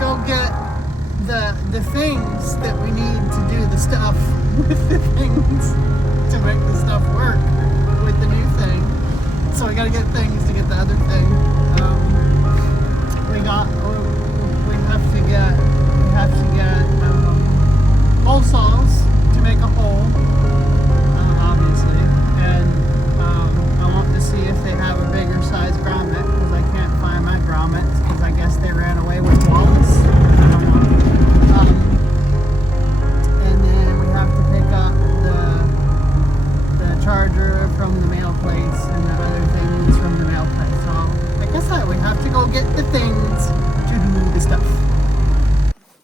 go get the things that we need to do the stuff with the things to make the stuff work with the new thing. So we gotta get things to get the other thing. We have to get hole saws to make a hole, obviously, and I want to see if they have a bigger size grommet, because I can't find my grommets because I guess they ran away with Wallace. I don't know. And then we have to pick up the charger from the mail place and the other things from the mail place. So I guess we have to go get the things to do the stuff.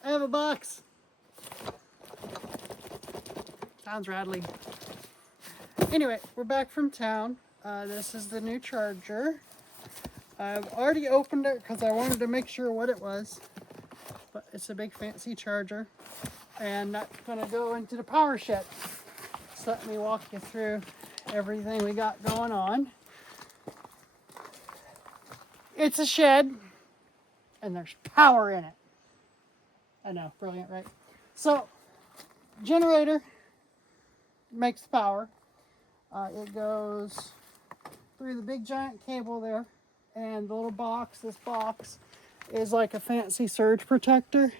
I have a box. Sounds rattly. Anyway, we're back from town. This is the new charger. I've already opened it because I wanted to make sure what it was. But it's a big fancy charger. And that's going to go into the power shed. So let me walk you through everything we got going on. It's a shed. And there's power in it. I know, brilliant, right? So, generator makes the power. It goes through the big giant cable there, and the little box, this box, is like a fancy surge protector.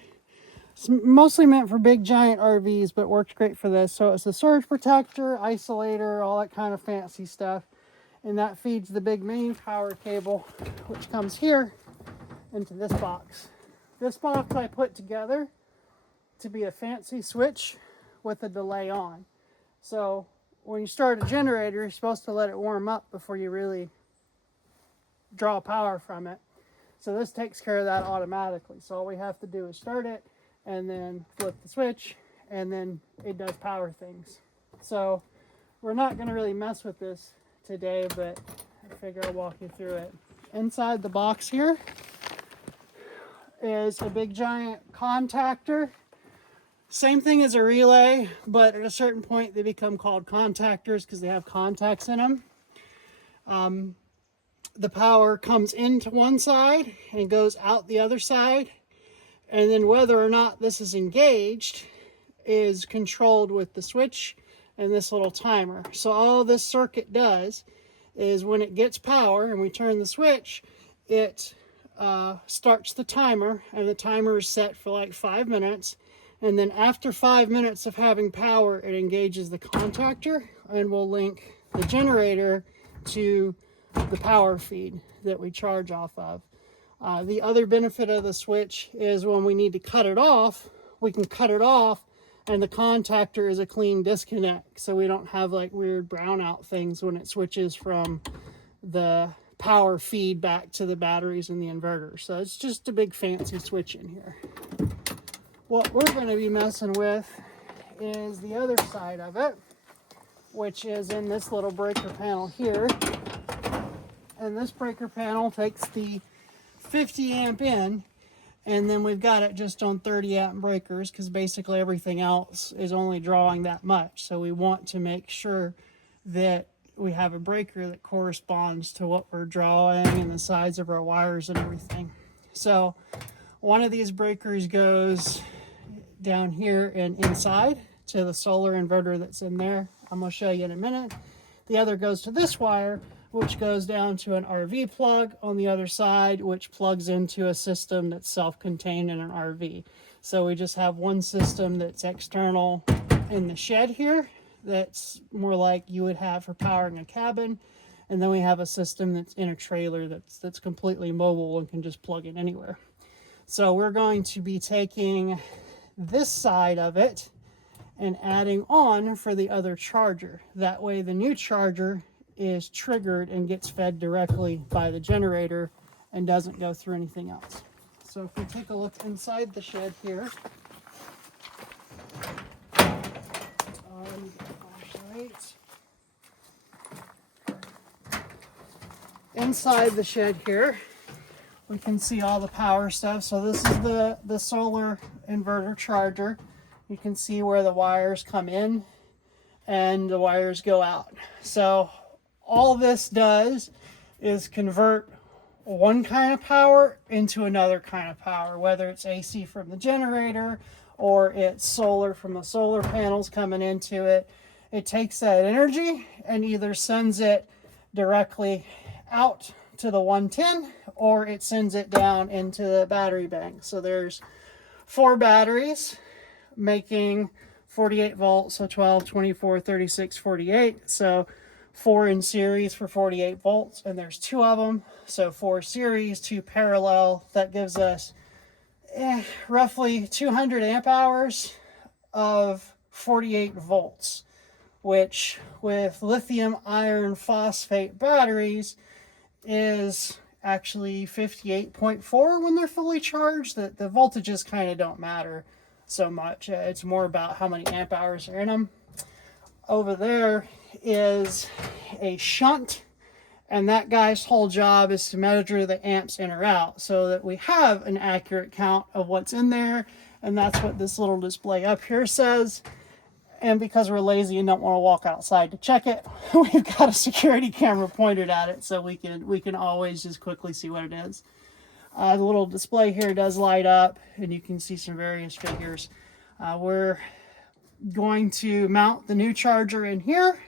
It's mostly meant for big giant RVs, but works great for this. So it's a surge protector, isolator, all that kind of fancy stuff. And that feeds the big main power cable, which comes here into this box. This box I put together to be a fancy switch with a delay on. So when you start a generator, you're supposed to let it warm up before you really draw power from it. So this takes care of that automatically. So all we have to do is start it and then flip the switch, and then it does power things. So we're not going to really mess with this today, but I figure I'll walk you through it. Inside the box here is a big giant contactor. Same thing as a relay, but at a certain point they become called contactors because they have contacts in them. The power comes into one side and goes out the other side, and then whether or not this is engaged is controlled with the switch and this little timer. So all this circuit does is when it gets power and we turn the switch, it starts the timer, and the timer is set for like 5 minutes. And then after 5 minutes of having power, it engages the contactor and will link the generator to the power feed that we charge off of. The other benefit of the switch is when we need to cut it off, we can cut it off and the contactor is a clean disconnect. So we don't have like weird brownout things when it switches from the power feed back to the batteries and the inverter. So it's just a big fancy switch in here. What we're going to be messing with is the other side of it, which is in this little breaker panel here. And this breaker panel takes the 50 amp in, and then we've got it just on 30 amp breakers because basically everything else is only drawing that much. So we want to make sure that we have a breaker that corresponds to what we're drawing and the size of our wires and everything. So one of these breakers goes down here and inside to the solar inverter that's in there. I'm going to show you in a minute. The other goes to this wire, which goes down to an RV plug on the other side, which plugs into a system that's self-contained in an RV. So we just have one system that's external in the shed here, that's more like you would have for powering a cabin. And then we have a system that's in a trailer that's completely mobile and can just plug in anywhere. So we're going to be taking this side of it and adding on for the other charger. That way the new charger is triggered and gets fed directly by the generator and doesn't go through anything else. So if we take a look inside the shed here, inside the shed here, we can see all the power stuff. So this is the solar inverter charger. You can see where the wires come in and the wires go out. So all this does is convert one kind of power into another kind of power, whether it's AC from the generator or it's solar from the solar panels coming into it. It takes that energy and either sends it directly out to the 110 or it sends it down into the battery bank. So there's 4 batteries making 48 volts, so 12, 24, 36, 48. So 4 in series for 48 volts, and there's 2 of them. So 4 series, 2 parallel. That gives us roughly 200 amp hours of 48 volts, which with lithium iron phosphate batteries is actually 58.4 when they're fully charged. The voltages kind of don't matter so much. It's more about how many amp hours are in them. Over there is a shunt, and that guy's whole job is to measure the amps in or out so that we have an accurate count of what's in there, and that's what this little display up here says. And because we're lazy and don't want to walk outside to check it, we've got a security camera pointed at it so we can always just quickly see what it is. The little display here does light up, and you can see some various figures. We're going to mount the new charger in here,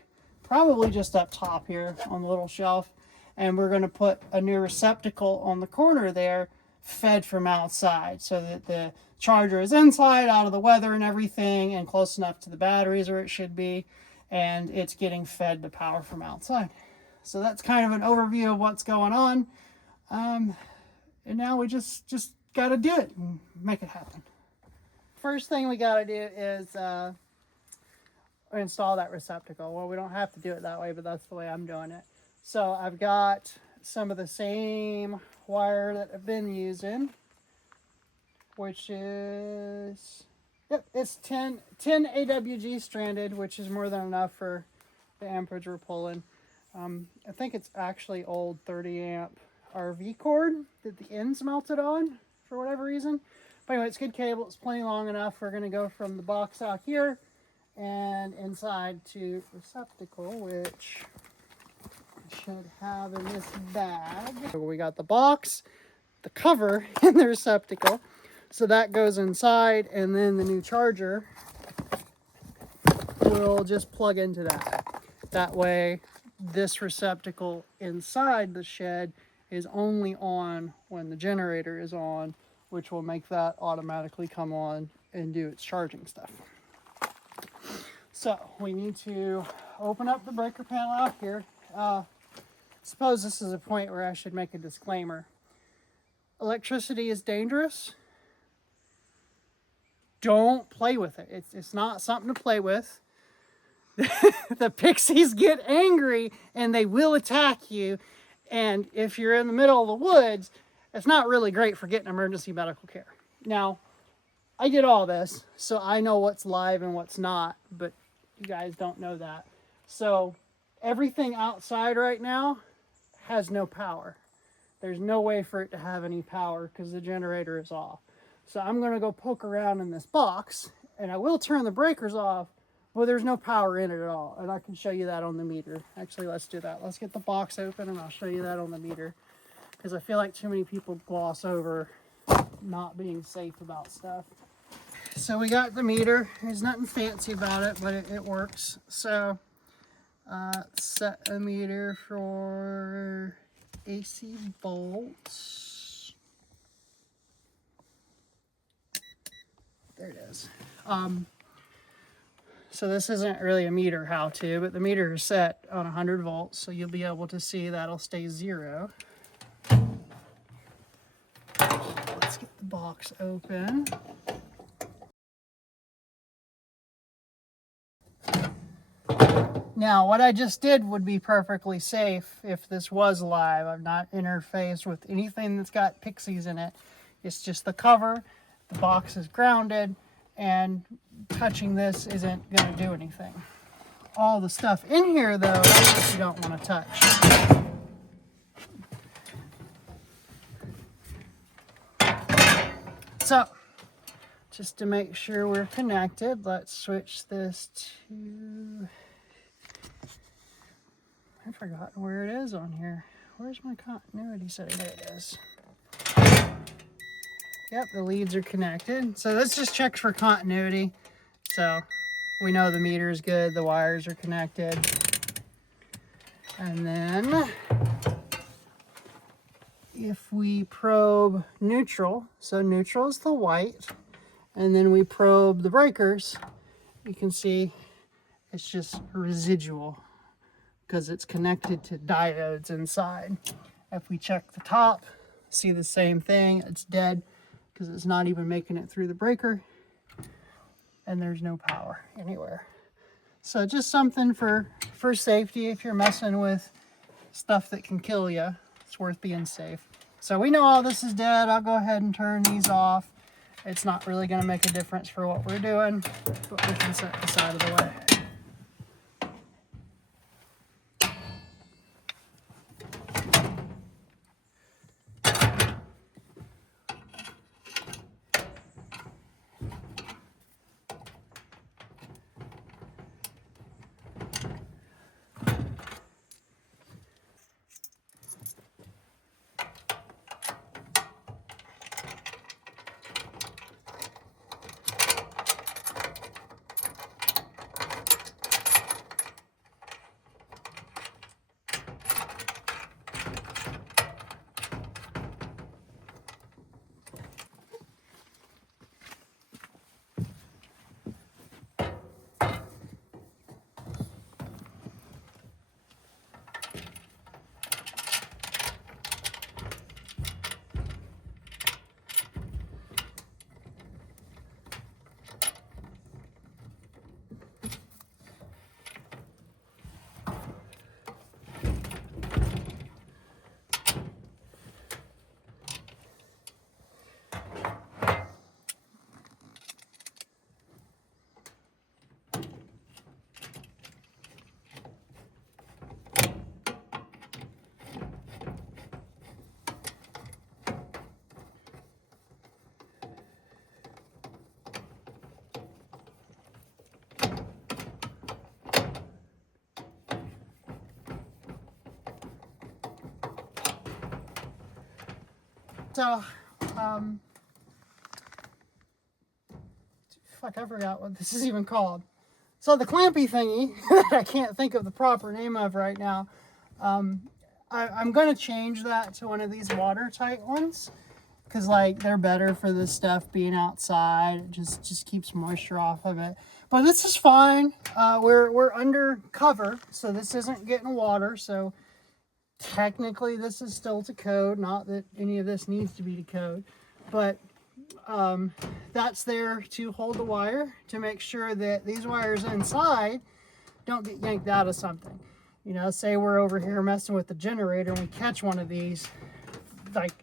probably just up top here on the little shelf, and we're going to put a new receptacle on the corner there, fed from outside, so that the charger is inside, out of the weather and everything, and close enough to the batteries where it should be, and it's getting fed the power from outside. So that's kind of an overview of what's going on, and now we just got to do it and make it happen. First thing we got to do is install that receptacle. Well, we don't have to do it that way, but that's the way I'm doing it. So I've got some of the same wire that I've been using, which is, yep, it's 10 AWG stranded, which is more than enough for the amperage we're pulling. I think it's actually old 30 amp RV cord that the end's melted on for whatever reason. But anyway, it's good cable. It's plenty long enough. We're going to go from the box out here and inside to receptacle, which I should have in this bag. So we got the box, the cover, and the receptacle. So that goes inside, and then the new charger will just plug into that. That way, this receptacle inside the shed is only on when the generator is on, which will make that automatically come on and do its charging stuff. So we need to open up the breaker panel out here. Suppose this is a point where I should make a disclaimer. Electricity is dangerous. Don't play with it. It's not something to play with. The pixies get angry and they will attack you. And if you're in the middle of the woods, it's not really great for getting emergency medical care. Now, I did all this, so I know what's live and what's not, but you guys don't know that. So everything outside right now has no power. There's no way for it to have any power because the generator is off. So I'm going to go poke around in this box, and I will turn the breakers off, but there's no power in it at all. And I can show you that on the meter. Actually, let's do that. Let's get the box open, and I'll show you that on the meter, because I feel like too many people gloss over not being safe about stuff. So we got the meter. There's nothing fancy about it, but it works. So set a meter for AC volts. There it is. So this isn't really a meter how-to, but the meter is set on 100 volts, so you'll be able to see that'll stay 0. Let's get the box open. Now, what I just did would be perfectly safe if this was live. I've not interfaced with anything that's got pixies in it. It's just the cover, the box is grounded, and touching this isn't going to do anything. All the stuff in here, though, you don't want to touch. So, just to make sure we're connected, let's switch this to... I've forgotten where it is on here. where's my continuity setting? There it is. Yep, the leads are connected. So this just checks for continuity. So we know the meter is good, the wires are connected. And then if we probe neutral, so neutral is the white, and then we probe the breakers, you can see it's just residual because it's connected to diodes inside. If we check the top, see the same thing, it's dead because it's not even making it through the breaker, and there's no power anywhere. So just something for safety if you're messing with stuff that can kill you. It's worth being safe. So we know all this is dead. I'll go ahead and turn these off. It's not really going to make a difference for what we're doing, but we can set this out of the way. So, fuck, I forgot what this is even called. So the clampy thingy, I can't think of the proper name of right now. I'm going to change that to one of these watertight ones, because like they're better for this stuff being outside. It just keeps moisture off of it. But this is fine. We're under cover, so this isn't getting water. So technically this is still to code, not that any of this needs to be to code, but that's there to hold the wire to make sure that these wires inside don't get yanked out of something. You know, say we're over here messing with the generator and we catch one of these, like,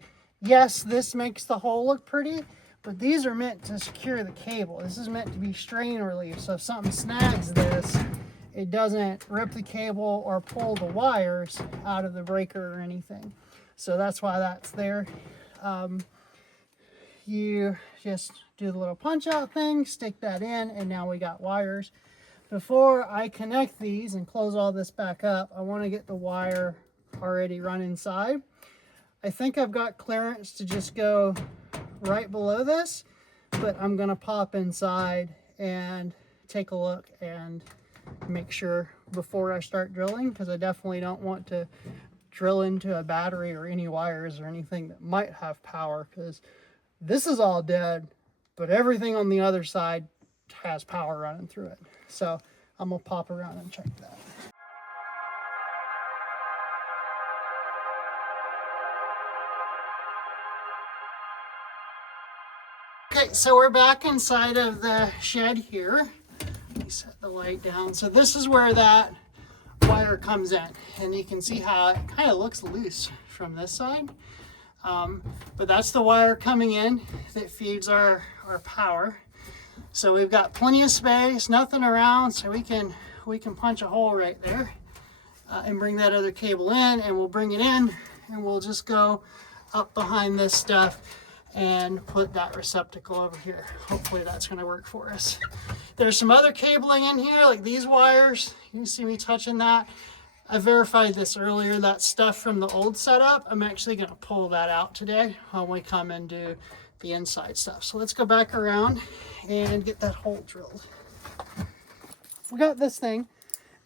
yes, this makes the hole look pretty, but these are meant to secure the cable. This is meant to be strain relief, so if something snags this, it doesn't rip the cable or pull the wires out of the breaker or anything. So that's why that's there. You just do the little punch out thing, stick that in, and now we got wires. Before I connect these and close all this back up, I want to get the wire already run inside. I think I've got clearance to just go right below this, but I'm going to pop inside and take a look and make sure before I start drilling, because I definitely don't want to drill into a battery or any wires or anything that might have power, because this is all dead, but everything on the other side has power running through it. So I'm gonna pop around and check that. Okay, so we're back inside of the shed here. Let me set the light down. So this is where that wire comes in, and you can see how it kind of looks loose from this side. But that's the wire coming in that feeds our power. So we've got plenty of space, nothing around, so we can punch a hole right there and bring that other cable in, and we'll bring it in, and we'll just go up behind this stuff and put that receptacle over here. Hopefully that's going to work for us. There's some other cabling in here, like these wires. You can see me touching that. I verified this earlier, that stuff from the old setup, I'm actually going to pull that out today when we come and do the inside stuff. So let's go back around and get that hole drilled. We got this thing.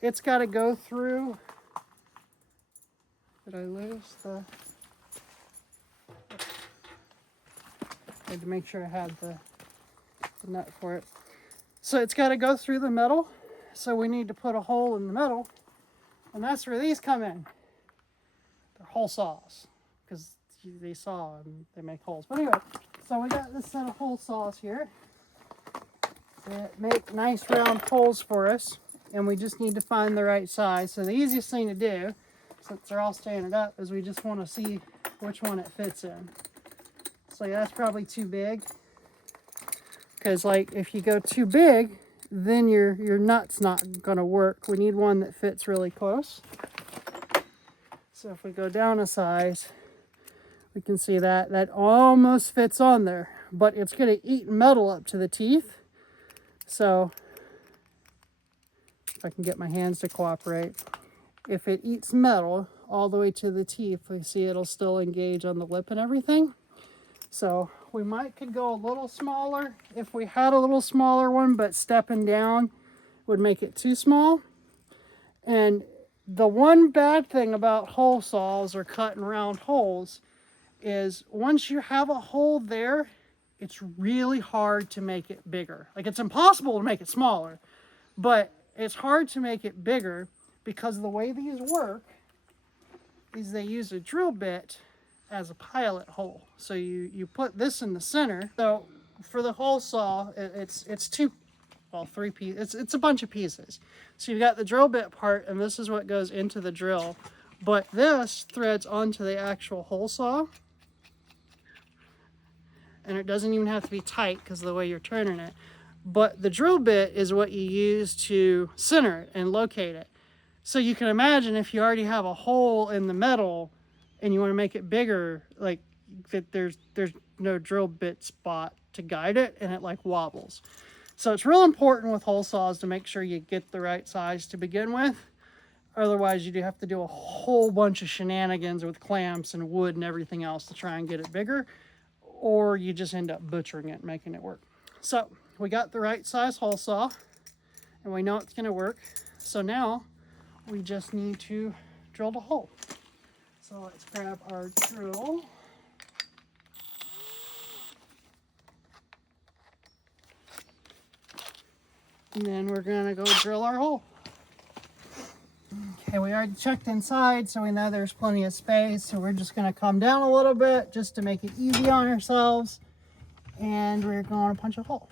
It's got to go through. Did I lose the? I had to make sure I had the nut for it. So it's got to go through the metal. So we need to put a hole in the metal. And that's where these come in. They're hole saws, because they saw and they make holes. But anyway, so we got this set of hole saws here that make nice round holes for us, and we just need to find the right size. So the easiest thing to do, since they're all standing up, is we just want to see which one it fits in. So yeah, that's probably too big, because like if you go too big, then your nut's not going to work. We need one that fits really close. So if we go down a size, we can see that almost fits on there, but it's going to eat metal up to the teeth. So if I can get my hands to cooperate, if it eats metal all the way to the teeth, we see it'll still engage on the lip and everything. So we could go a little smaller if we had a little smaller one, but stepping down would make it too small. And the one bad thing about hole saws or cutting round holes is once you have a hole there, it's really hard to make it bigger. Like, it's impossible to make it smaller, but it's hard to make it bigger because the way these work is they use a drill bit as a pilot hole. So you put this in the center. So for the hole saw, it's three pieces. It's a bunch of pieces. So you've got the drill bit part, and this is what goes into the drill. But this threads onto the actual hole saw. And it doesn't even have to be tight because of the way you're turning it. But the drill bit is what you use to center it and locate it. So you can imagine if you already have a hole in the metal and you want to make it bigger, like that there's no drill bit spot to guide it, and it like wobbles. So it's real important with hole saws to make sure you get the right size to begin with. Otherwise, you do have to do a whole bunch of shenanigans with clamps and wood and everything else to try and get it bigger, or you just end up butchering it and making it work. So we got the right size hole saw, and we know it's going to work. So now we just need to drill the hole. So let's grab our drill. And then we're going to go drill our hole. Okay, we already checked inside, so we know there's plenty of space. So we're just going to come down a little bit just to make it easy on ourselves. And we're going to punch a hole.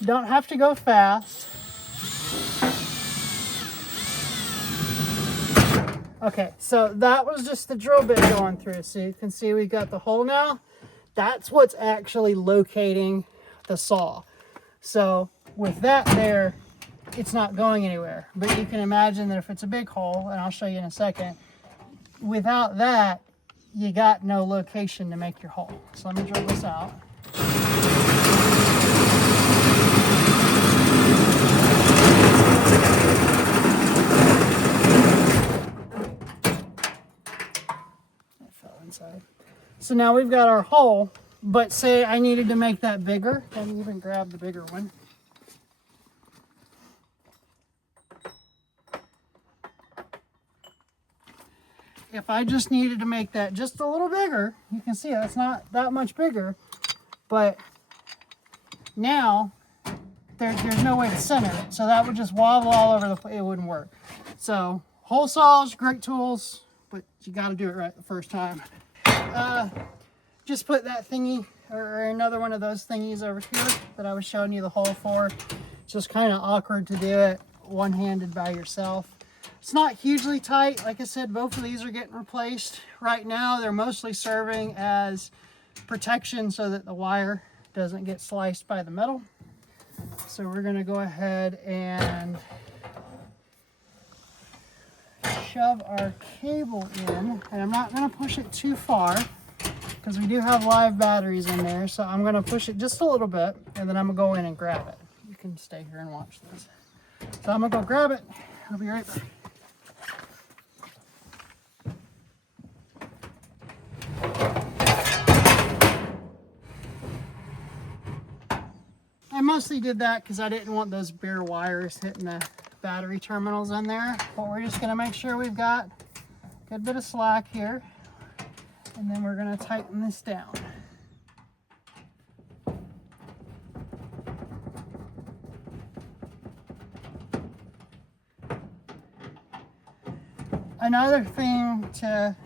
You don't have to go fast. Okay, so that was just the drill bit going through. So you can see we got the hole now. That's what's actually locating the saw. So with that there, it's not going anywhere. But you can imagine that if it's a big hole, and I'll show you in a second, without that, you got no location to make your hole. So let me drill this out. Inside. So now we've got our hole, but say I needed to make that bigger. Let me even grab the bigger one. If I just needed to make that just a little bigger, you can see it's not that much bigger, but now there's no way to center it. So that would just wobble all over the place. It wouldn't work. So hole saws, great tools, but you got to do it right the first time. Just put that thingy or another one of those thingies over here that I was showing you the hole for. It's just kind of awkward to do it one-handed by yourself. It's not hugely tight. Like I said, both of these are getting replaced. Right now, they're mostly serving as protection so that the wire doesn't get sliced by the metal. So we're going to go ahead and shove our cable in, and I'm not going to push it too far because we do have live batteries in there. So I'm going to push it just a little bit, and then I'm going to go in and grab it. You can stay here and watch this. So I'm going to go grab it. I'll be right back. I mostly did that because I didn't want those bare wires hitting the battery terminals in there. But we're just going to make sure we've got a good bit of slack here. And then we're going to tighten this down. Another thing to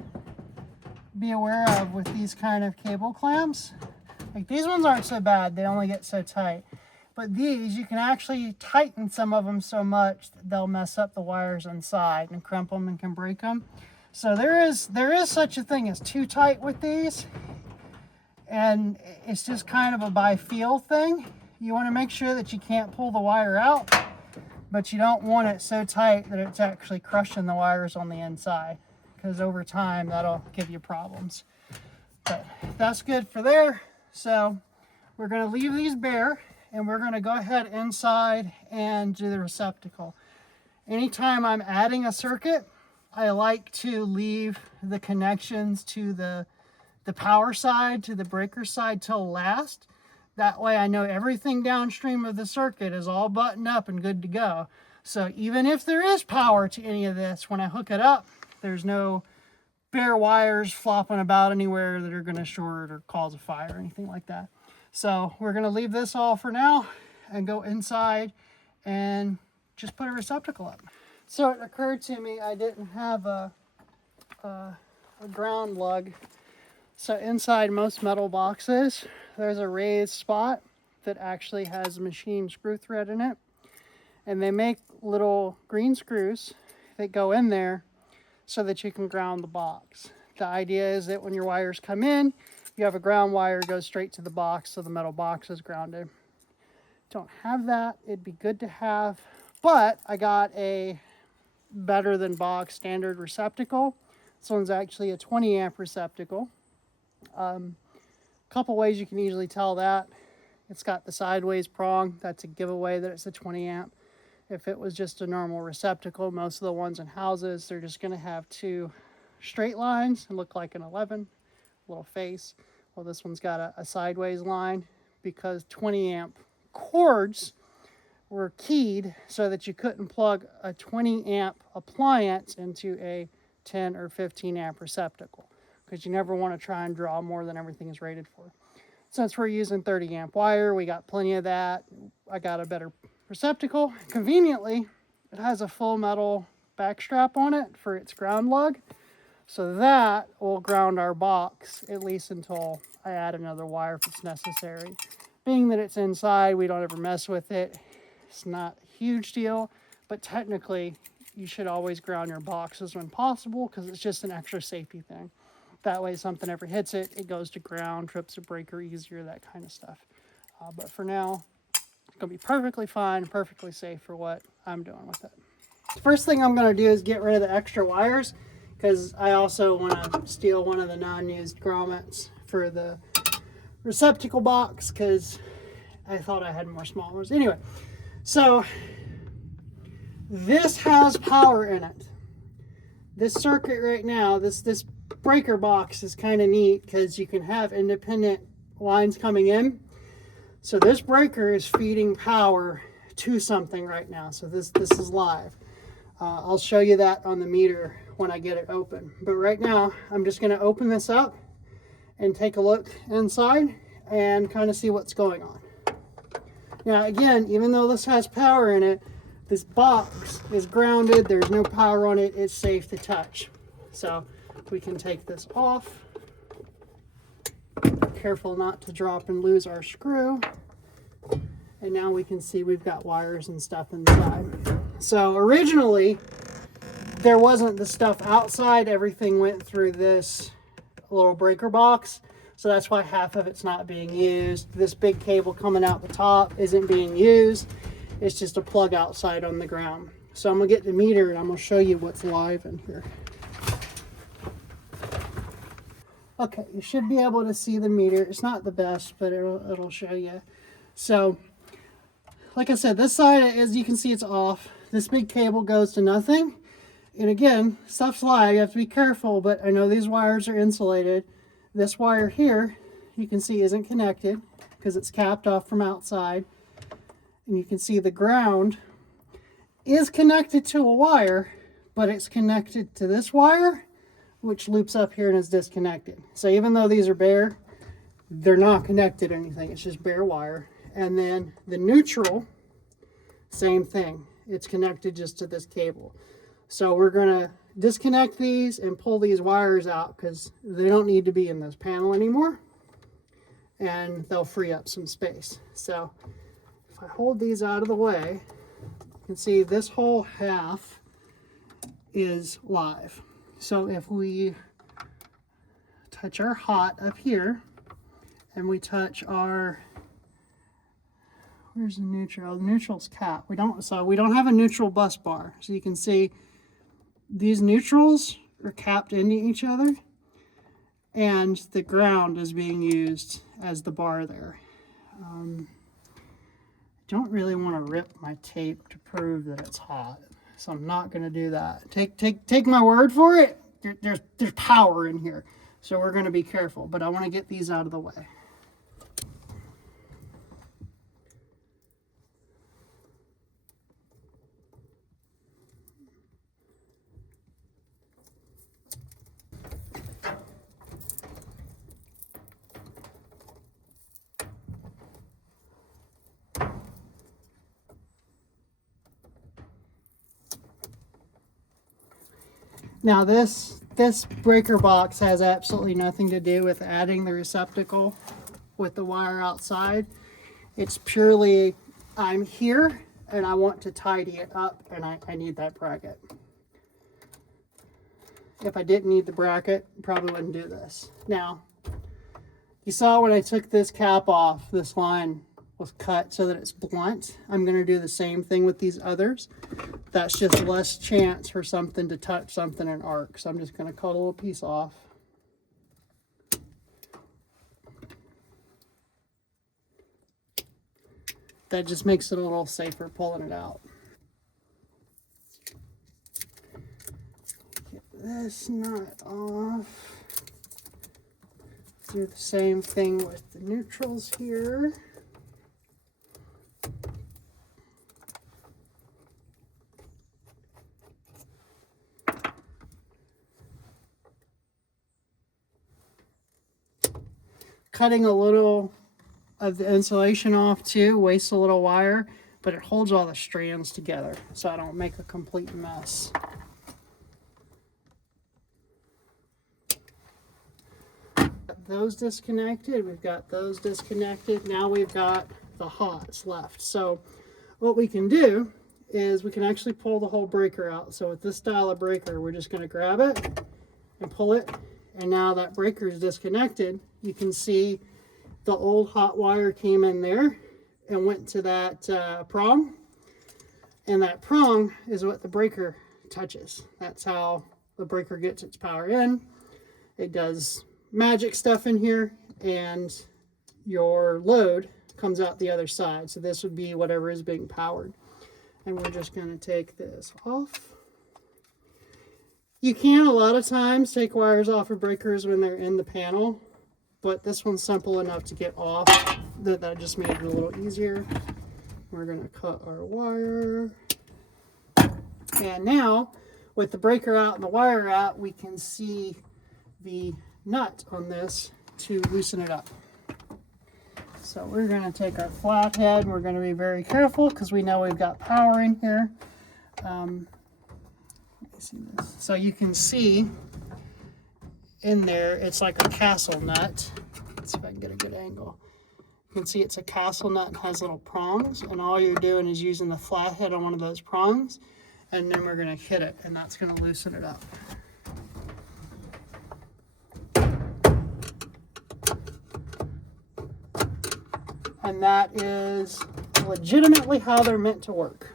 be aware of with these kind of cable clamps, like these ones aren't so bad, they only get so tight. But these, you can actually tighten some of them so much that they'll mess up the wires inside and crimp them and can break them. So there is such a thing as too tight with these, and it's just kind of a by feel thing. You want to make sure that you can't pull the wire out, but you don't want it so tight that it's actually crushing the wires on the inside, because over time that'll give you problems. But that's good for there. So we're going to leave these bare, and we're going to go ahead inside and do the receptacle. Anytime I'm adding a circuit, I like to leave the connections to the power side, to the breaker side till last. That way I know everything downstream of the circuit is all buttoned up and good to go. So even if there is power to any of this, when I hook it up, there's no bare wires flopping about anywhere that are going to short or cause a fire or anything like that. So we're going to leave this all for now and go inside and just put a receptacle up. So it occurred to me I didn't have a ground lug. So inside most metal boxes, there's a raised spot that actually has a machine screw thread in it. And they make little green screws that go in there so that you can ground the box. The idea is that when your wires come in, you have a ground wire goes straight to the box, so the metal box is grounded. Don't have that, it'd be good to have, but I got a better than box standard receptacle. This one's actually a 20 amp receptacle. Couple ways you can easily tell that. It's got the sideways prong, that's a giveaway that it's a 20 amp. If it was just a normal receptacle, most of the ones in houses, they're just going to have two straight lines and look like an 11, little face. Well, this one's got a sideways line because 20 amp cords were keyed so that you couldn't plug a 20 amp appliance into a 10 or 15 amp receptacle, because you never want to try and draw more than everything is rated for. Since we're using 30 amp wire, we got plenty of that. I got a better receptacle. Conveniently, it has a full metal back strap on it for its ground lug. So that will ground our box, at least until I add another wire if it's necessary. Being that it's inside, we don't ever mess with it. It's not a huge deal, but technically you should always ground your boxes when possible, because it's just an extra safety thing. That way, if something ever hits it, it goes to ground, trips a breaker easier, that kind of stuff. But for now, it's going to be perfectly fine, perfectly safe for what I'm doing with it. The first thing I'm going to do is get rid of the extra wires, because I also want to steal one of the non-used grommets for the receptacle box, because I thought I had more small ones. Anyway, so this has power in it. This circuit right now, this breaker box is kind of neat because you can have independent lines coming in. So this breaker is feeding power to something right now. So this is live. I'll show you that on the meter when I get it open. But right now, I'm just going to open this up and take a look inside and kind of see what's going on. Now again, even though this has power in it, this box is grounded. There's no power on it. It's safe to touch. So we can take this off. Careful not to drop and lose our screw. And now we can see we've got wires and stuff inside. So originally, there wasn't the stuff outside. Everything went through this little breaker box. So that's why half of it's not being used. This big cable coming out the top isn't being used. It's just a plug outside on the ground. So I'm gonna get the meter and I'm gonna show you what's live in here. Okay, you should be able to see the meter. It's not the best, but it'll show you. So, like I said, this side, as you can see, it's off. This big cable goes to nothing. And again, stuff's live, you have to be careful, but I know these wires are insulated. This wire here, you can see isn't connected because it's capped off from outside. And you can see the ground is connected to a wire, but it's connected to this wire, which loops up here and is disconnected. So even though these are bare, they're not connected to anything. It's just bare wire. And then the neutral, same thing. It's connected just to this cable. So we're going to disconnect these and pull these wires out because they don't need to be in this panel anymore. And they'll free up some space. So if I hold these out of the way, you can see this whole half is live. So if we touch our hot up here and we touch our, where's the neutral? The neutral's capped. We don't have a neutral bus bar. So you can see these neutrals are capped into each other and the ground is being used as the bar there. I don't really want to rip my tape to prove that it's hot, so I'm not going to do that. Take my word for it. There's power in here, so we're going to be careful, but I want to get these out of the way. Now this breaker box has absolutely nothing to do with adding the receptacle with the wire outside. It's purely, I'm here and I want to tidy it up and I need that bracket. If I didn't need the bracket, probably wouldn't do this. Now, you saw when I took this cap off, this line was cut so that it's blunt. I'm going to do the same thing with these others. That's just less chance for something to touch something and arc. So I'm just going to cut a little piece off. That just makes it a little safer pulling it out. Get this nut off. Do the same thing with the neutrals here. Cutting a little of the insulation off too, wastes a little wire, but it holds all the strands together so I don't make a complete mess. Those disconnected, we've got those disconnected. Now we've got the hots left. So what we can do is we can actually pull the whole breaker out. So with this style of breaker, we're just going to grab it and pull it. And now that breaker is disconnected, you can see the old hot wire came in there and went to that prong. And that prong is what the breaker touches. That's how the breaker gets its power in. It does magic stuff in here and your load comes out the other side. So this would be whatever is being powered. And we're just going to take this off. You can a lot of times take wires off of breakers when they're in the panel, but this one's simple enough to get off that just made it a little easier. We're going to cut our wire. And now with the breaker out and the wire out, we can see the nut on this to loosen it up. So we're going to take our flathead. We're going to be very careful because we know we've got power in here. See this. So you can see in there, it's like a castle nut. Let's see if I can get a good angle. You can see it's a castle nut and has little prongs, and all you're doing is using the flathead on one of those prongs, and then we're going to hit it, and that's going to loosen it up. And that is legitimately how they're meant to work.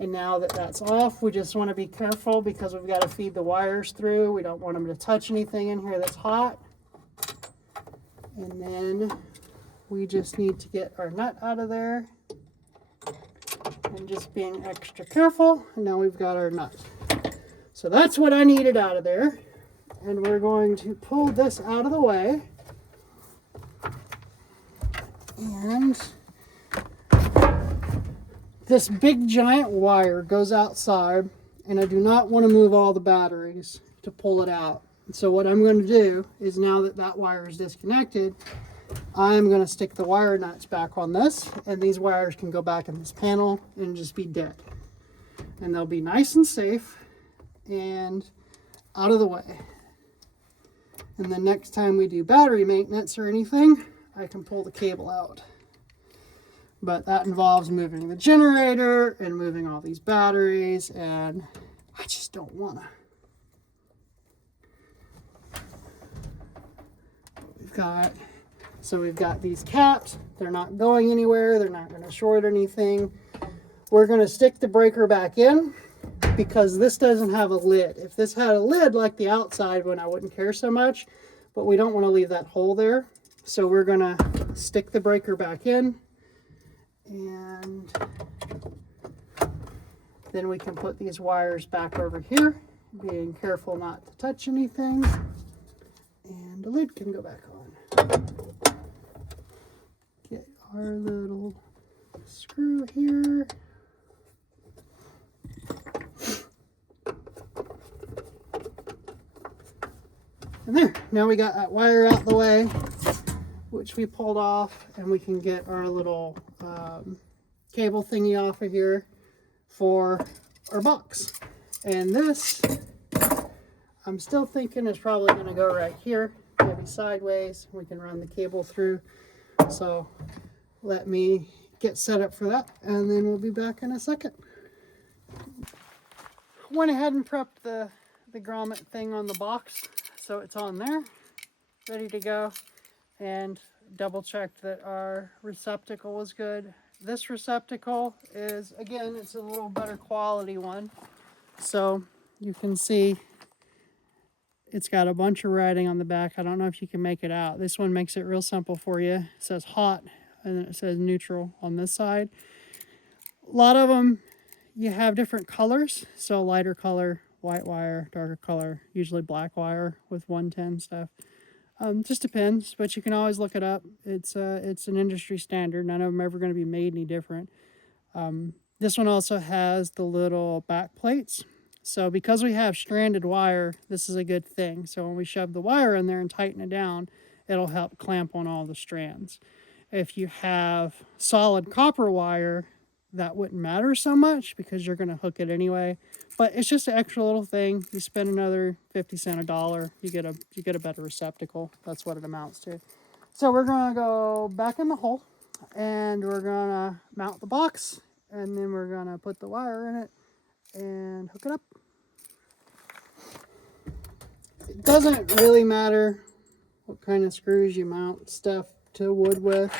And now that that's off, we just want to be careful because we've got to feed the wires through. We don't want them to touch anything in here that's hot. And then we just need to get our nut out of there. And just being extra careful. And now we've got our nut. So that's what I needed out of there. And we're going to pull this out of the way. And this big giant wire goes outside, and I do not want to move all the batteries to pull it out. So what I'm going to do is, now that that wire is disconnected, I'm going to stick the wire nuts back on this, and these wires can go back in this panel and just be dead. And they'll be nice and safe and out of the way. And then next time we do battery maintenance or anything, I can pull the cable out. But that involves moving the generator and moving all these batteries, and I just don't want to. We've got these caps. They're not going anywhere. They're not going to short anything. We're going to stick the breaker back in because this doesn't have a lid. If this had a lid like the outside one, I wouldn't care so much, but we don't want to leave that hole there. So we're going to stick the breaker back in, and then we can put these wires back over here, being careful not to touch anything, and the lid can go back on. Get our little screw here. And there, now we got that wire out the way, which we pulled off, and we can get our little cable thingy off of here for our box. And this, I'm still thinking, is probably going to go right here, maybe sideways. We can run the cable through. So let me get set up for that, and then we'll be back in a second. Went ahead and prepped the grommet thing on the box, so it's on there, ready to go, and double checked that our receptacle was good. This receptacle is, again, it's a little better quality one. So you can see it's got a bunch of writing on the back. I don't know if you can make it out. This one makes it real simple for you. It says hot, and then it says neutral on this side. A lot of them, you have different colors. So lighter color, white wire, darker color, usually black wire with 110 stuff. Just depends, but you can always look it up. It's an industry standard. None of them are ever going to be made any different. This one also has the little back plates. So because we have stranded wire, this is a good thing. So when we shove the wire in there and tighten it down, it'll help clamp on all the strands. If you have solid copper wire, that wouldn't matter so much because you're going to hook it anyway. But it's just an extra little thing. You spend another 50 cents, $1, you get a better receptacle. That's what it amounts to. So we're going to go back in the hole, and we're going to mount the box, and then we're going to put the wire in it and hook it up. It doesn't really matter what kind of screws you mount stuff to wood with.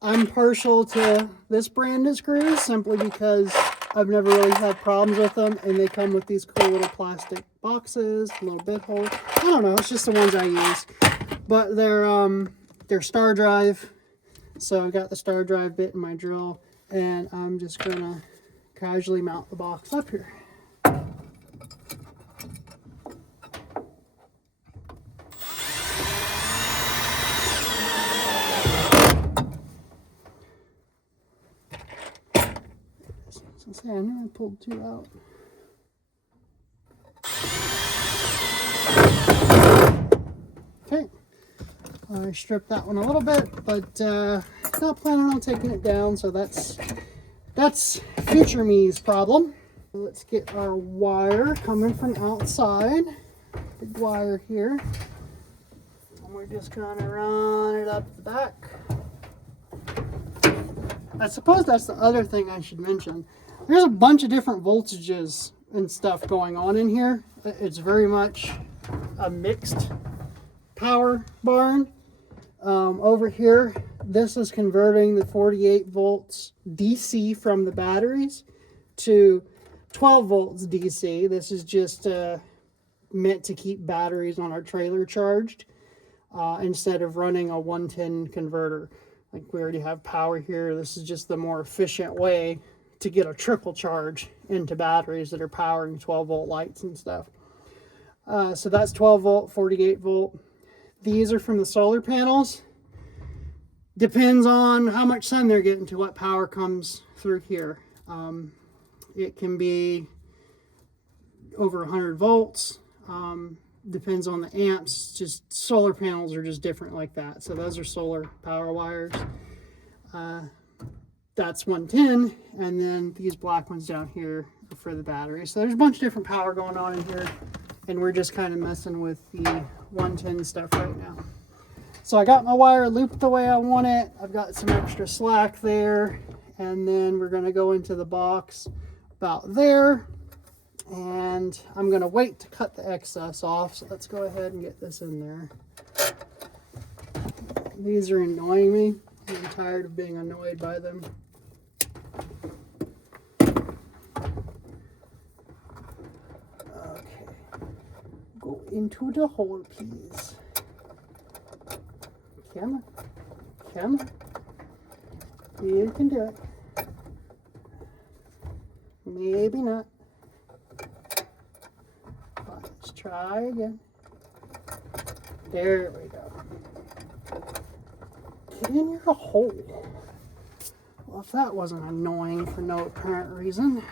I'm partial to this brand of screws simply because I've never really had problems with them, and they come with these cool little plastic boxes, little bit holes. I don't know, it's just the ones I use. But they're star drive, so I got the star drive bit in my drill, and I'm just gonna casually mount the box up here. I knew I pulled two out. Okay, I stripped that one a little bit, but not planning on taking it down, so that's future me's problem. Let's get our wire coming from outside. Big wire here. And we're just gonna run it up the back. I suppose that's the other thing I should mention. There's a bunch of different voltages and stuff going on in here. It's very much a mixed power barn. Over here, this is converting the 48 volts DC from the batteries to 12 volts DC. This is just meant to keep batteries on our trailer charged instead of running a 110 converter. Like we already have power here. This is just the more efficient way to get a trickle charge into batteries that are powering 12 volt lights and stuff. So that's 12 volt, 48 volt. These are from the solar panels. Depends on how much sun they're getting to what power comes through here. It can be over 100 volts. Depends on the amps. Just solar panels are just different like that. So those are solar power wires. That's 110, and then these black ones down here are for the battery. So there's a bunch of different power going on in here, and we're just kind of messing with the 110 stuff right now. So I got my wire looped the way I want it. I've got some extra slack there, and then we're going to go into the box about there, and I'm going to wait to cut the excess off. So let's go ahead and get this in there. These are annoying me. I'm tired of being annoyed by them. Okay, go into the hole, please. Come on. You can do it. Maybe not. Let's try again. There we go. Get in your hole. Well, if that wasn't annoying for no apparent reason.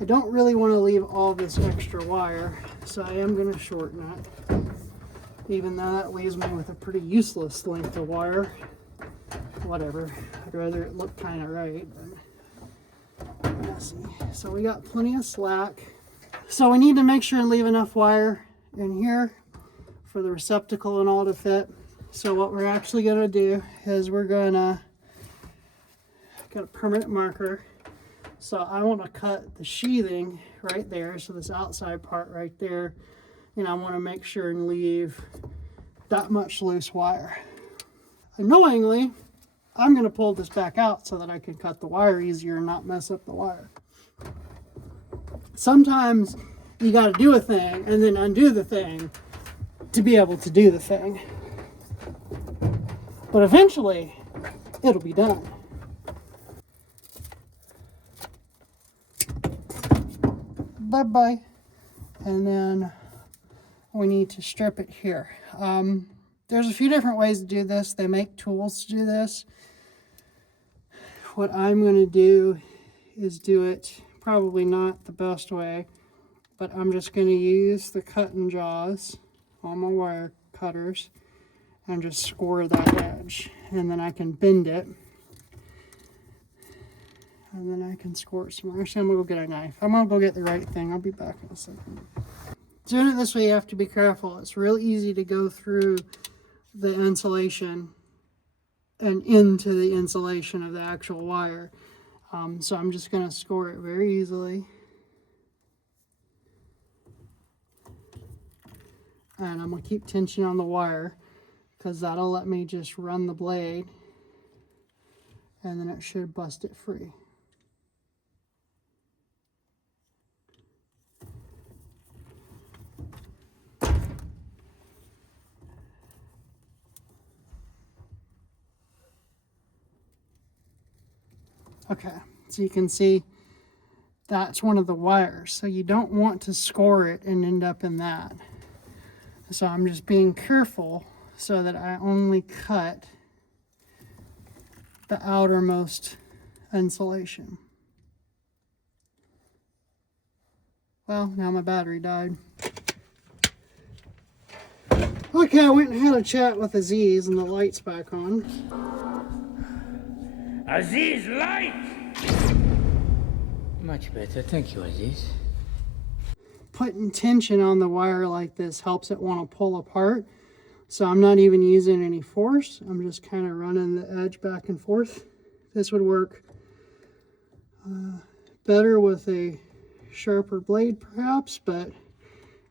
I don't really want to leave all this extra wire, so I am going to shorten it. Even though that leaves me with a pretty useless length of wire. Whatever. I'd rather it look kind of right. But messy. So we got plenty of slack. So we need to make sure and leave enough wire in here for the receptacle and all to fit. So what we're actually going to do is we're going to get a permanent marker. So I want to cut the sheathing right there, so this outside part right there, and I want to make sure and leave that much loose wire. Annoyingly, I'm going to pull this back out so that I can cut the wire easier and not mess up the wire. Sometimes you got to do a thing and then undo the thing to be able to do the thing. But eventually, it'll be done. Bye-bye. And then we need to strip it here. There's a few different ways to do this. They make tools to do this. What I'm going to do is do it probably not the best way, but I'm just going to use the cutting jaws on my wire cutters and just score that edge, and then I can bend it, and then I can score it somewhere. Actually, I'm going to go get a knife. I'm going to go get the right thing. I'll be back in a second. Doing it this way, you have to be careful. It's real easy to go through the insulation and into the insulation of the actual wire. So I'm just going to score it very easily. And I'm going to keep tension on the wire because that'll let me just run the blade, and then it should bust it free. Okay, so you can see that's one of the wires. So you don't want to score it and end up in that. So I'm just being careful so that I only cut the outermost insulation. Well, now my battery died. Okay, I went and had a chat with Aziz and the light's back on. Aziz, light! Much better, thank you, Aziz. Putting tension on the wire like this helps it want to pull apart. So I'm not even using any force. I'm just kind of running the edge back and forth. This would work better with a sharper blade perhaps, but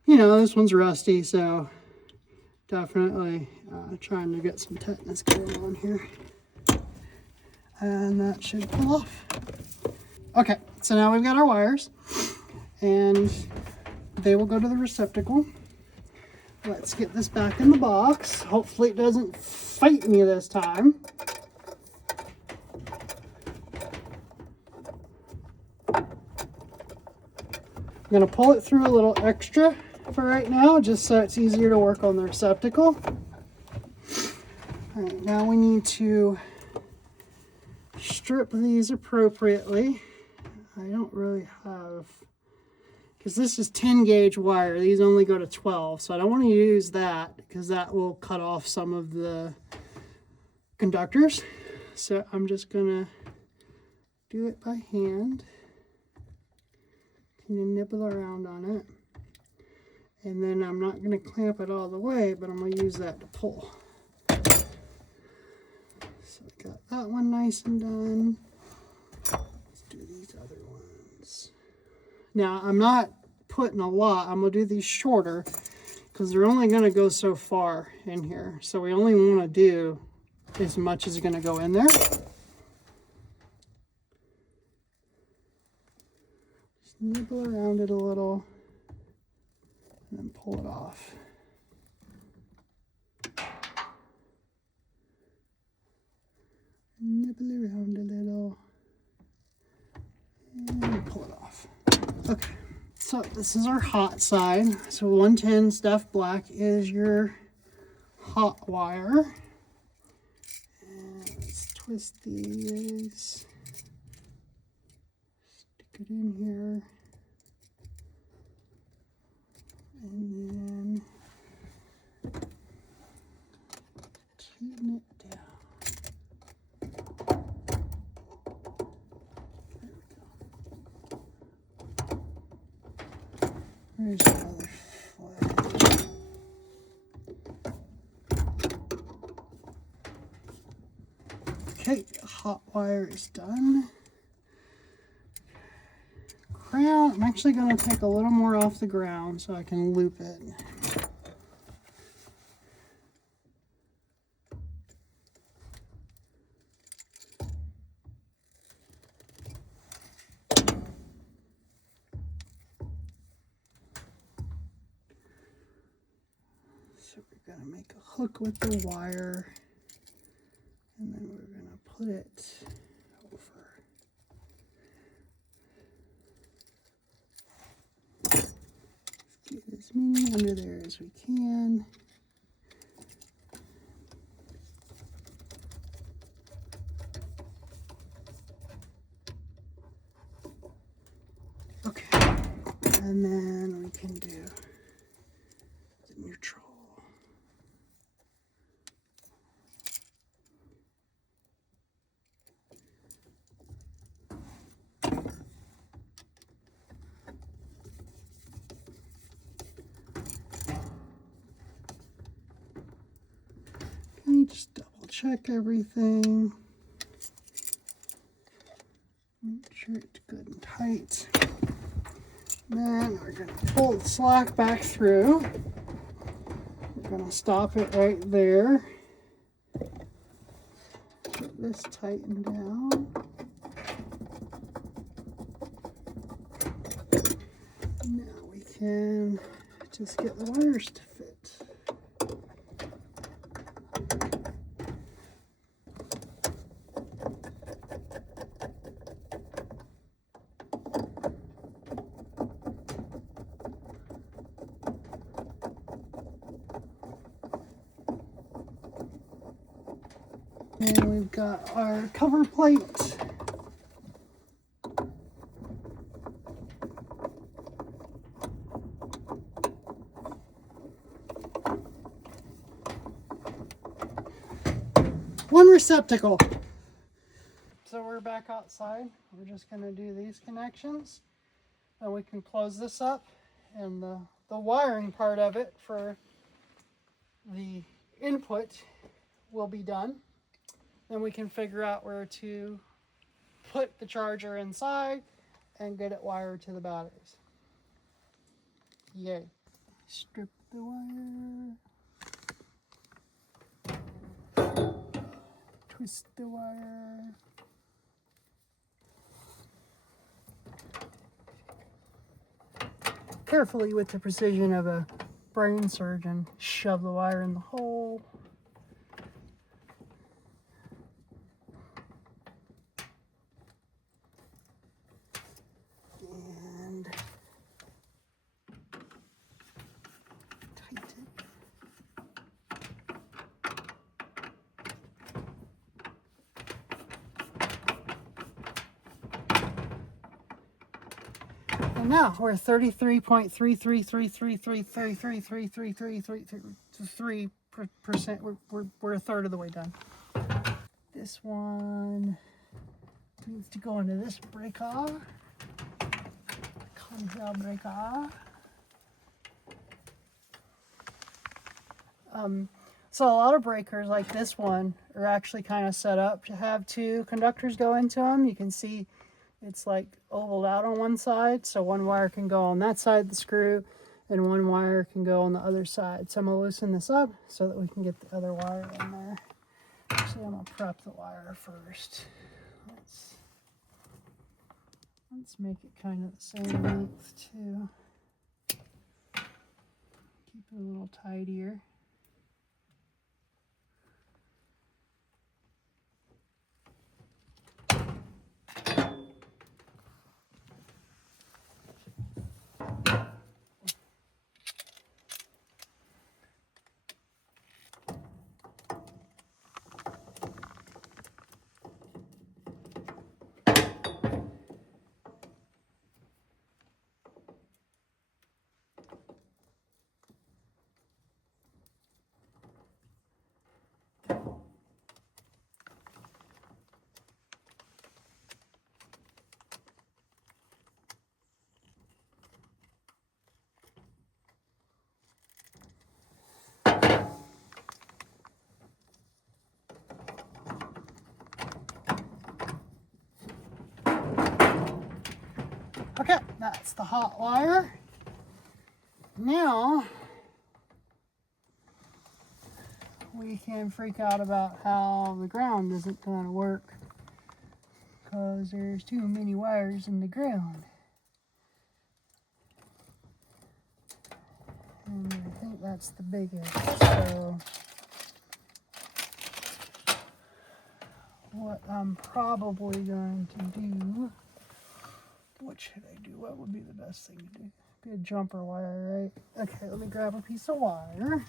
you know, this one's rusty, so definitely trying to get some tetanus going on here. And that should pull off. Okay, so now we've got our wires, and they will go to the receptacle. Let's get this back in the box. Hopefully it doesn't fight me this time. I'm going to pull it through a little extra for right now, just so it's easier to work on the receptacle. All right, now we need to strip these appropriately. I don't really have, because this is 10 gauge wire. These only go to 12, so I don't want to use that because that will cut off some of the conductors. So I'm just gonna do it by hand. Kind of nibble around on it. And then I'm not gonna clamp it all the way, but I'm gonna use that to pull. So I got that one nice and done. Let's do these other ones. Now I'm not putting a lot. I'm gonna do these shorter because they're only gonna go so far in here. So we only want to do as much as is gonna go in there. Just nibble around it a little and then pull it off. Nibble around a little and pull it off. Okay, so this is our hot side. So 110 stuff black is your hot wire. And let's twist these. Stick it in here. And then tighten it down. There's another flag. Okay, hot wire is done. Ground, I'm actually going to take a little more off the ground so I can loop it. So we're going to make a hook with the wire, and then we're going to put it over. Let's get as many under there as we can. Okay, and then we can do the neutral. Okay, just double check everything. Make sure it's good and tight. Then we're going to pull the slack back through. We're going to stop it right there. Get this tightened down. Now we can just get the wires to fit. And we've got our cover plate. One receptacle. So we're back outside. We're just going to do these connections. And we can close this up. And the wiring part of it for the input will be done. Then we can figure out where to put the charger inside and get it wired to the batteries. Yay. Strip the wire. Twist the wire. Carefully, with the precision of a brain surgeon, shove the wire in the hole. And No, we're 33.333333333333%. We're a third of the way done. This one needs to go into this breaker. Control breaker. So a lot of breakers like this one are actually kind of set up to have two conductors go into them. You can see it's like ovaled out on one side, so one wire can go on that side of the screw and one wire can go on the other side. So I'm going to loosen this up so that we can get the other wire in there. Actually, I'm going to prep the wire first. Let's make it kind of the same length too. Keep it a little tidier. Okay, that's the hot wire. Now we can freak out about how the ground isn't going to work because there's too many wires in the ground. And I think that's the biggest. So what I'm probably going to do, what should I do? What would be the best thing to do? Be a jumper wire, right? Okay, let me grab a piece of wire.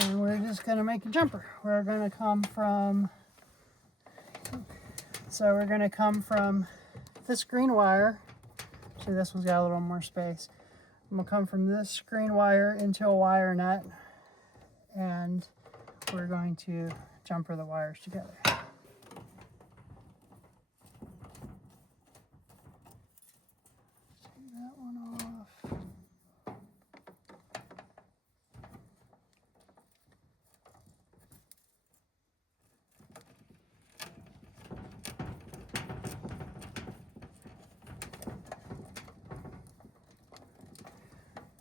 And we're just going to make a jumper. We're going to come from, so we're going to come from this green wire. See, this one's got a little more space. I'm going to come from this green wire into a wire nut. And we're going to jumper the wires together.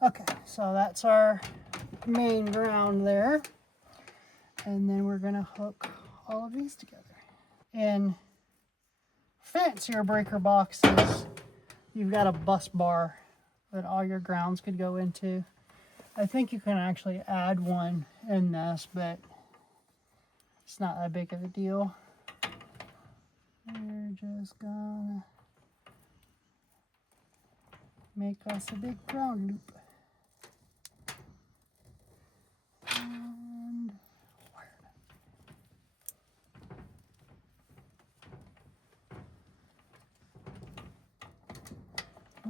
Okay, so that's our main ground there. And then we're going to hook all of these together. In fancier breaker boxes, you've got a bus bar that all your grounds could go into. I think you can actually add one in this, but it's not that big of a deal. We're just gonna make us a big ground loop. And wire.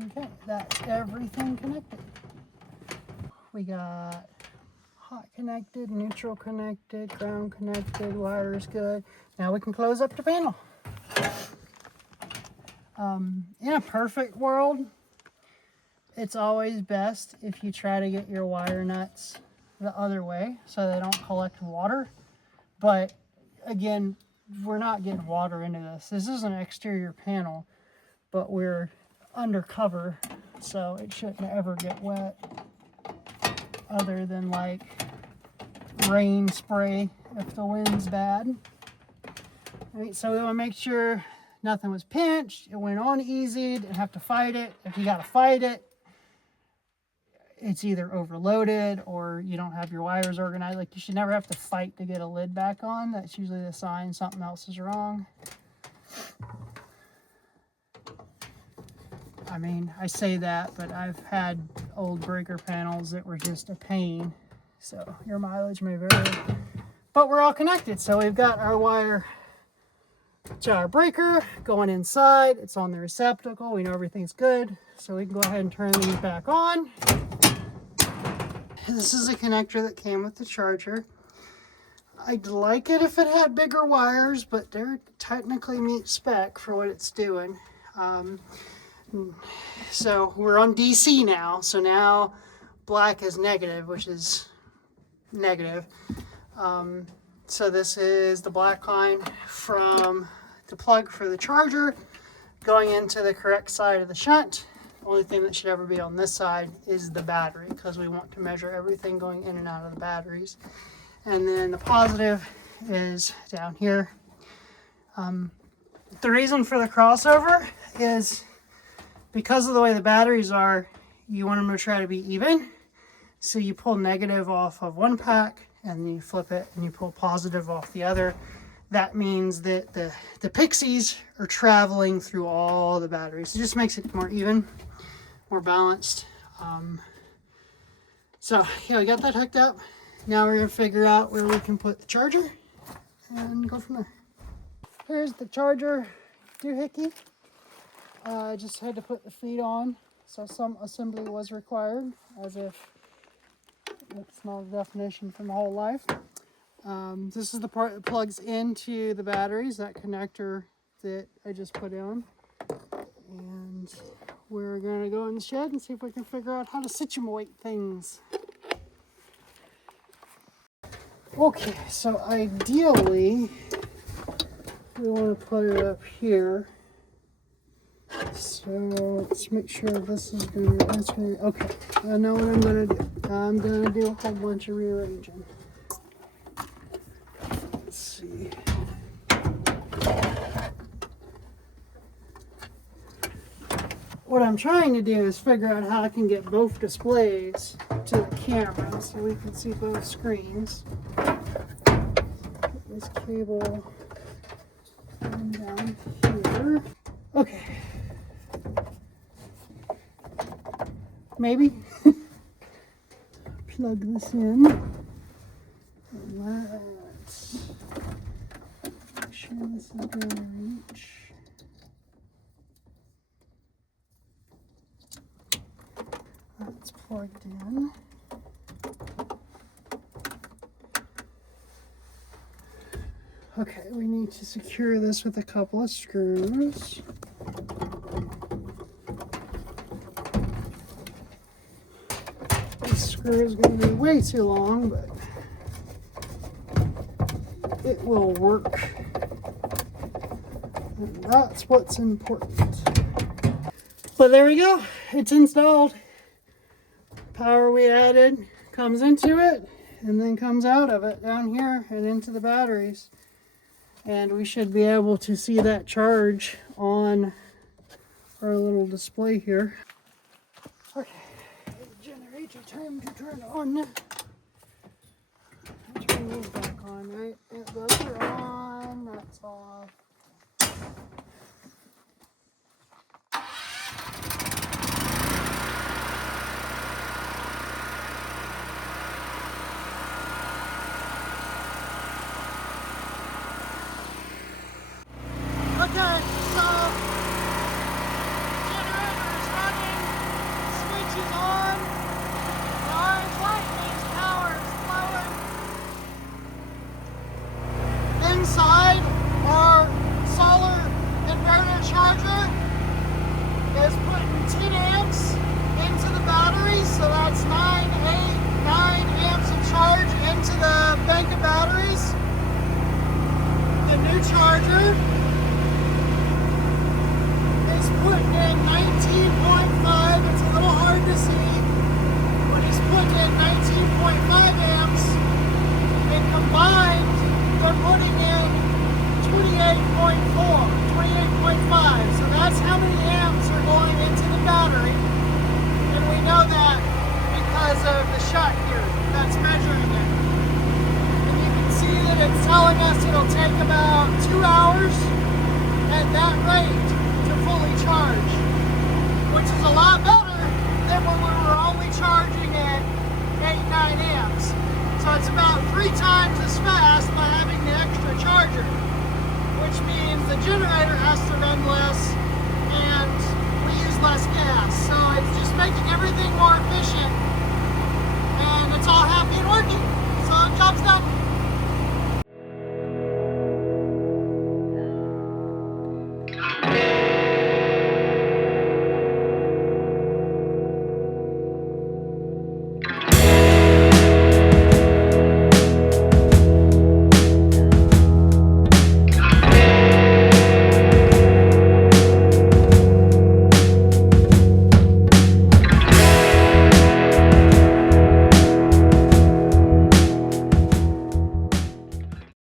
Okay, that's everything connected. We got hot connected, neutral connected, ground connected, wire is good. Now we can close up the panel. In a perfect world, it's always best if you try to get your wire nuts the other way so they don't collect water. But again, we're not getting water into this. This is an exterior panel, but we're undercover, so it shouldn't ever get wet other than like rain spray if the wind's bad. All right, so we want to make sure nothing was pinched, it went on easy, didn't have to fight it. If you got to fight it, it's either overloaded or you don't have your wires organized. Like, you should never have to fight to get a lid back on. That's usually the sign something else is wrong. I mean, I say that, but I've had old breaker panels that were just a pain. So your mileage may vary. But we're all connected. So we've got our wire So our breaker going inside, it's on the receptacle. We know everything's good. So we can go ahead and turn these back on. This is a connector that came with the charger. I'd like it if it had bigger wires, but they're technically meet spec for what it's doing. So we're on DC now. So now black is negative, which is negative. So this is the black line from the plug for the charger going into the correct side of the shunt. The only thing that should ever be on this side is the battery, because we want to measure everything going in and out of the batteries. And then the positive is down here. The reason for the crossover is because of the way the batteries are, you want them to try to be even. So you pull negative off of one pack and you flip it and you pull positive off the other. That means that the pixies are traveling through all the batteries. It just makes it more even, more balanced. So yeah, we got that hooked up. Now we're gonna figure out where we can put the charger and go from there. Here's the charger doohickey. I just had to put the feet on, so some assembly was required, as if it's not a definition from the whole life. This is the part that plugs into the batteries, that connector that I just put in. And we're going to go in the shed and see if we can figure out how to situate things. Okay, so ideally, we want to put it up here. So let's make sure this is going to, okay, I know what I'm going to do. I'm going to do a whole bunch of rearranging. Let's see. What I'm trying to do is figure out how I can get both displays to the camera so we can see both screens. Get this cable down here. Okay. Maybe. Plug this in. And let's make sure this is going to reach. That's plugged in. Okay, we need to secure this with a couple of screws. This screw is going to be way too long, but it will work. And that's what's important. But there we go, it's installed. Power we added comes into it and then comes out of it down here and into the batteries. And we should be able to see that charge on our little display here. Okay, generator time to turn on. Turn these back on, right? Those are on, that's off. Okay, so generator is running, switch is on, the orange light means power is flowing. Inside, our solar inverter charger is putting 10 amps into the batteries, so that's 9 amps of charge into the bank of batteries. The new charger putting in 19.5, it's a little hard to see, but he's putting in 19.5 amps, and combined, they're putting in 28.4, 28.5, so that's how many amps are going into the battery, and we know that because of the shunt here that's measuring it. And you can see that it's telling us it'll take about 2 hours at that rate fully charge, which is a lot better than when we were only charging at 8-9 amps. So it's about 3 times as fast by having the extra charger, which means the generator has to run less